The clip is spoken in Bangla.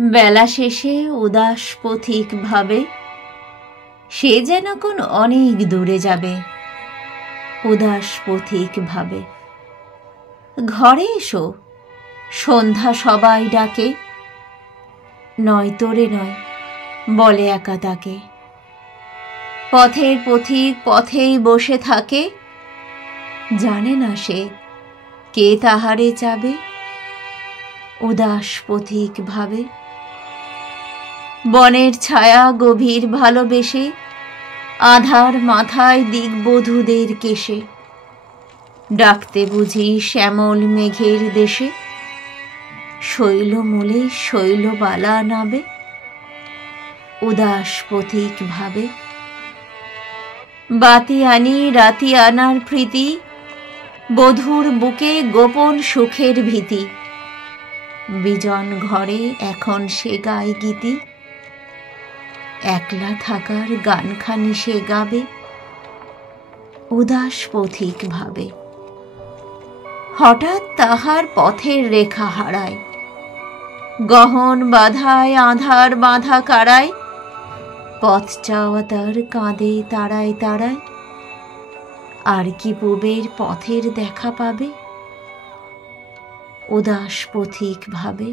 বেলা শেষে উদাস পথিক ভাবে সে যেন কোন অনেক দূরে যাবে। উদাস পথিক ভাবে ঘরে এসো, সন্ধ্যা সবাই ডাকে। নয় তোরে নয় বলে একা তাকে। পথের পথিক পথেই বসে থাকে, জানে না সে কে তাহারে চাবে। উদাস পথিক ভাবে বনের ছায়া গভীর ভালোবেসে আধার মাথায় দিগ্বধূদের কেশে। ডাকতে বুঝি শ্যামল মেঘের দেশে, শৈলমূলে শৈলবালা নাবে। উদাস পথিক ভাবে বাতি আনি রাতি আনার প্রীতি, বধূর বুকে গোপন সুখের ভীতি। বিজন ঘরে এখন সে গায় গীতি, একলা থাকার গানখানি সে গাবে। উদাস পথিক ভাবে হঠাৎ তাহার পথের রেখা হারায়। গহন বাধায় আধার বাঁধা কারায়, পথ চাওয়া তার কাঁদে তারায় তারায়। আর কি পূবের পথের দেখা পাবে। উদাস পথিক ভাবে